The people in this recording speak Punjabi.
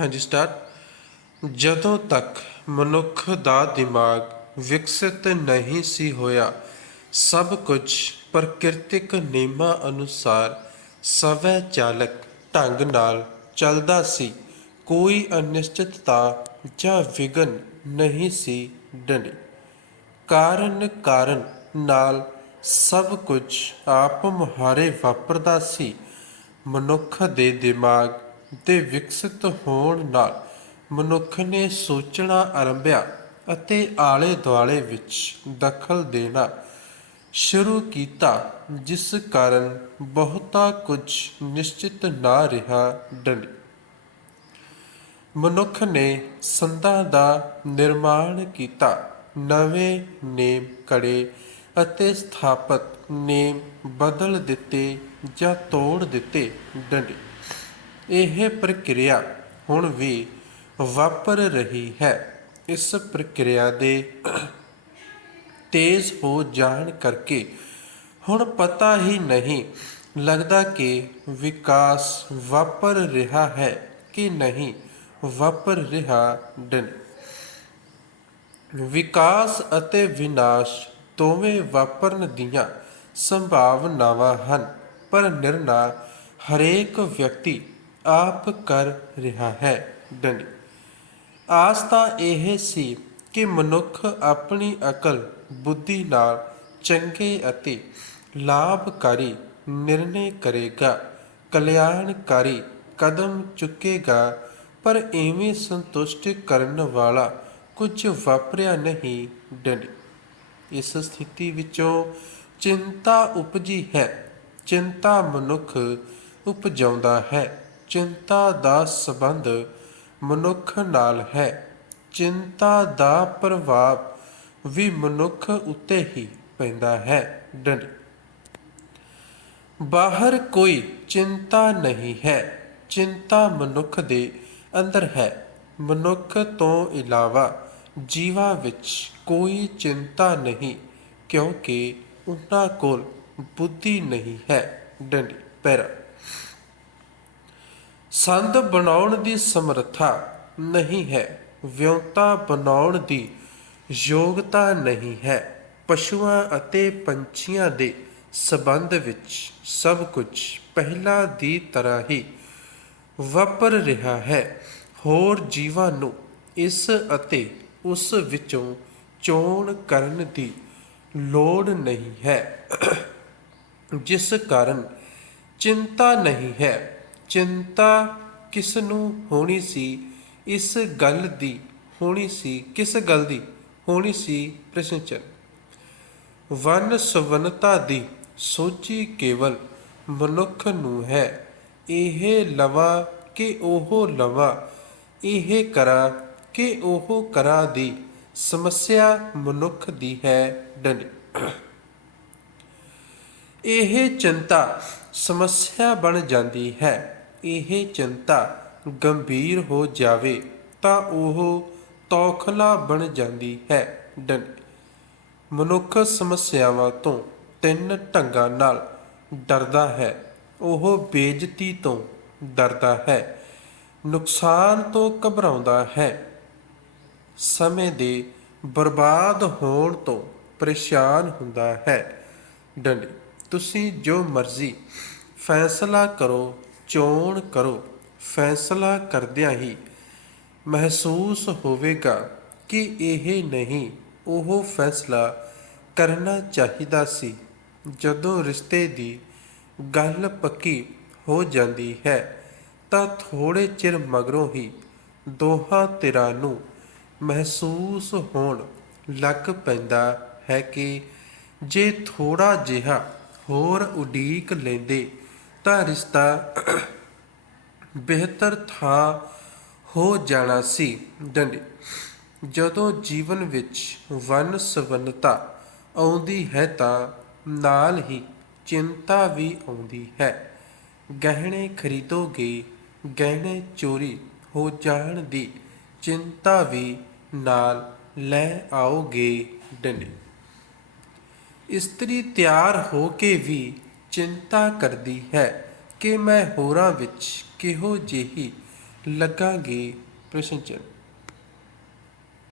ਹਾਂਜੀ ਸਟਾਰਟ ਜਦੋਂ ਤੱਕ ਮਨੁੱਖ ਦਾ ਦਿਮਾਗ ਵਿਕਸਿਤ ਨਹੀਂ ਸੀ ਹੋਇਆ, ਸਭ ਕੁਝ ਪ੍ਰਕਿਰਤਿਕ ਨਿਯਮਾਂ ਅਨੁਸਾਰ ਸਵੈ ਚਾਲਕ ਢੰਗ ਨਾਲ ਚੱਲਦਾ ਸੀ। ਕੋਈ ਅਨਿਸ਼ਚਿਤਤਾ ਜਾਂ ਵਿਗਨ ਨਹੀਂ ਸੀ ਡੰਡੀ ਕਾਰਨ ਕਾਰਨ ਨਾਲ ਸਭ ਕੁਝ ਆਪ ਮੁਹਾਰੇ ਵਾਪਰਦਾ ਸੀ। ਮਨੁੱਖ ਦੇ ਦਿਮਾਗ ਦੇ ਵਿਕਸਿਤ ਹੋਣ ਨਾਲ ਮਨੁੱਖ ਨੇ ਸੋਚਣਾ ਆਰੰਭਿਆ ਅਤੇ ਆਲੇ ਦੁਆਲੇ ਵਿੱਚ ਦਖਲ ਦੇਣਾ ਸ਼ੁਰੂ ਕੀਤਾ, ਜਿਸ ਕਾਰਨ ਬਹੁਤਾ ਕੁਝ ਨਿਸ਼ਚਿਤ ਨਾ ਰਿਹਾ ਡੰਡੀ ਮਨੁੱਖ ਨੇ ਸੰਦਾਂ ਦਾ ਨਿਰਮਾਣ ਕੀਤਾ। ਨਵੇਂ ਨੇਮ ਕੜੇ ਅਤੇ ਸਥਾਪਤ ਨੇਮ ਬਦਲ ਦਿੱਤੇ ਜਾਂ ਤੋੜ ਦਿੱਤੇ ਡੰਡੇ ਇਹ ਪ੍ਰਕਿਰਿਆ ਹੁਣ ਵੀ ਵਾਪਰ ਰਹੀ ਹੈ। ਇਸ ਪ੍ਰਕਿਰਿਆ ਦੇ ਤੇਜ਼ ਹੋ ਜਾਣ ਕਰਕੇ ਹੁਣ ਪਤਾ ਹੀ ਨਹੀਂ ਲੱਗਦਾ ਕਿ ਵਿਕਾਸ ਵਾਪਰ ਰਿਹਾ ਹੈ ਕਿ ਨਹੀਂ। ਵਾਪਰ ਰਿਹਾ ਡਨ ਵਿਕਾਸ ਅਤੇ ਵਿਨਾਸ਼ ਦੋਵੇਂ ਵਾਪਰਨ ਦੀਆਂ ਸੰਭਾਵਨਾਵਾਂ ਹਨ, ਪਰ ਨਿਰਣਾ ਹਰੇਕ ਵਿਅਕਤੀ ਆਪ ਕਰ ਰਿਹਾ ਹੈ। ਡੰਡੀ। ਆਸ ਤਾਂ ਇਹ ਸੀ ਕਿ ਮਨੁੱਖ ਆਪਣੀ ਅਕਲ, ਬੁੱਧੀ ਨਾਲ ਚੰਗੇ ਅਤੇ ਲਾਭਕਾਰੀ ਨਿਰਣੇ ਕਰੇਗਾ। ਕਲਿਆਣਕਾਰੀ ਕਦਮ ਚੁੱਕੇਗਾ, ਪਰ ਐਵੇਂ ਸੰਤੁਸ਼ਟ ਕਰਨ ਵਾਲਾ ਕੁਝ ਵਾਪਰਿਆ ਨਹੀਂ। ਡੰਡੀ। ਇਸ ਸਥਿਤੀ ਵਿੱਚੋਂ ਚਿੰਤਾ ਉਪਜੀ ਹੈ। ਚਿੰਤਾ ਮਨੁੱਖ ਉਪਜਾਉਂਦਾ ਹੈ। ਚਿੰਤਾ ਦਾ ਸੰਬੰਧ ਮਨੁੱਖ ਨਾਲ ਹੈ। ਚਿੰਤਾ ਦਾ ਪ੍ਰਭਾਵ ਵੀ ਮਨੁੱਖ ਉੱਤੇ ਹੀ ਪੈਂਦਾ ਹੈ। ਡੰਡ। ਬਾਹਰ ਕੋਈ ਚਿੰਤਾ ਨਹੀਂ ਹੈ। ਚਿੰਤਾ ਮਨੁੱਖ ਦੇ ਅੰਦਰ ਹੈ। ਮਨੁੱਖ ਤੋਂ ਇਲਾਵਾ ਜੀਵਾਂ ਵਿੱਚ ਕੋਈ ਚਿੰਤਾ ਨਹੀਂ, ਕਿਉਂਕਿ ਉਹਨਾਂ ਕੋਲ ਬੁੱਧੀ ਨਹੀਂ ਹੈ। ਡੰਡੀ। ਪੈਰਾ। ਸੰਦ ਬਣਾਉਣ ਦੀ ਸਮਰੱਥਾ ਨਹੀਂ ਹੈ, ਵਿਉਂਤਾ ਬਣਾਉਣ ਦੀ ਯੋਗਤਾ ਨਹੀਂ ਹੈ। ਪਸ਼ੂਆਂ ਅਤੇ ਪੰਛੀਆਂ ਦੇ ਸਬੰਧ ਵਿੱਚ ਸਭ ਕੁਝ ਪਹਿਲਾਂ ਦੀ ਤਰ੍ਹਾਂ ਹੀ ਵਾਪਰ ਰਿਹਾ ਹੈ। ਹੋਰ ਜੀਵਾਂ ਨੂੰ ਇਸ ਅਤੇ ਉਸ ਵਿੱਚੋਂ ਚੋਣ ਕਰਨ ਦੀ ਲੋੜ ਨਹੀਂ ਹੈ। ਜਿਸ ਕਾਰਨ ਚਿੰਤਾ ਨਹੀਂ ਹੈ। ਚਿੰਤਾ ਕਿਸ ਨੂੰ ਹੋਣੀ ਸੀ? ਇਸ ਗੱਲ ਦੀ ਹੋਣੀ ਸੀ, ਕਿਸ ਗੱਲ ਦੀ ਹੋਣੀ ਸੀ? ਪ੍ਰਸ਼ਨ ਚਿੰਨ੍ਹ ਵਨ ਸਵਨਤਾ ਦੀ ਸੋਚੀ ਕੇਵਲ ਮਨੁੱਖ ਨੂੰ ਹੈ। ਇਹ ਲਵਾ ਕਿ ਉਹ ਲਵਾ, ਇਹ ਕਰਾ ਕਿ ਉਹ ਕਰਾ ਦੀ ਸਮੱਸਿਆ ਮਨੁੱਖ ਦੀ ਹੈ ਡੰਡੀ ਇਹ ਚਿੰਤਾ ਸਮੱਸਿਆ ਬਣ ਜਾਂਦੀ ਹੈ। ਇਹ ਚਿੰਤਾ ਗੰਭੀਰ ਹੋ ਜਾਵੇ ਤਾਂ ਉਹ ਤੌਖਲਾ ਬਣ ਜਾਂਦੀ ਹੈ। ਡੰਡ ਮਨੁੱਖ ਸਮੱਸਿਆਵਾਂ ਤੋਂ ਤਿੰਨ ਢੰਗਾਂ ਨਾਲ ਡਰਦਾ ਹੈ। ਉਹ ਬੇਇੱਜ਼ਤੀ ਤੋਂ ਡਰਦਾ ਹੈ। ਨੁਕਸਾਨ ਤੋਂ ਘਬਰਾਉਂਦਾ ਹੈ। ਸਮੇਂ ਦੇ ਬਰਬਾਦ ਹੋਣ ਤੋਂ ਪਰੇਸ਼ਾਨ ਹੁੰਦਾ ਹੈ। ਡੰਡੀ ਤੁਸੀਂ ਜੋ ਮਰਜ਼ੀ ਫੈਸਲਾ ਕਰੋ ਚੋਣ ਕਰੋ, ਫੈਸਲਾ ਕਰਦਿਆਂ ਹੀ ਮਹਿਸੂਸ ਹੋਵੇਗਾ ਕਿ ਇਹ ਨਹੀਂ, ਉਹ ਫੈਸਲਾ ਕਰਨਾ ਚਾਹੀਦਾ ਸੀ। ਜਦੋਂ ਰਿਸ਼ਤੇ ਦੀ ਗੱਲ ਪੱਕੀ ਹੋ ਜਾਂਦੀ ਹੈ, ਤਾਂ ਥੋੜੇ ਚਿਰ ਮਗਰੋਂ ਹੀ ਦੋਹਾਂ ਧਿਰਾਂ ਨੂੰ ਮਹਿਸੂਸ ਹੋਣ ਲੱਗ ਪੈਂਦਾ ਹੈ ਕਿ ਜੇ ਥੋੜਾ ਜਿਹਾ ਹੋਰ ਉਡੀਕ ਲੈਂਦੇ ਤਾਂ ਰਿਸ਼ਤਾ ਬਿਹਤਰ ਥਾਂ ਹੋ ਜਾਣਾ ਸੀ। ਡੰਡੀ ਜਦੋਂ ਜੀਵਨ ਵਿੱਚ ਵਨ ਸਵਨਤਾ ਆਉਂਦੀ ਹੈ ਤਾਂ ਨਾਲ ਹੀ ਚਿੰਤਾ ਵੀ ਆਉਂਦੀ ਹੈ। ਗਹਿਣੇ ਖਰੀਦੋਗੇ, ਗਹਿਣੇ ਚੋਰੀ ਹੋ ਜਾਣ ਦੀ ਚਿੰਤਾ ਵੀ ਨਾਲ ਲੈ ਆਓਗੇ। ਡੰਡੀ ਇਸਤਰੀ ਤਿਆਰ ਹੋ ਕੇ ਵੀ ਚਿੰਤਾ ਕਰਦੀ ਹੈ ਕਿ ਮੈਂ ਹੋਰਾਂ ਵਿੱਚ ਕਿਹੋ ਜਿਹੀ ਲੱਗਾਂਗੇ? ਪ੍ਰਸ਼ਨ ਚਿੰਨ੍ਹ।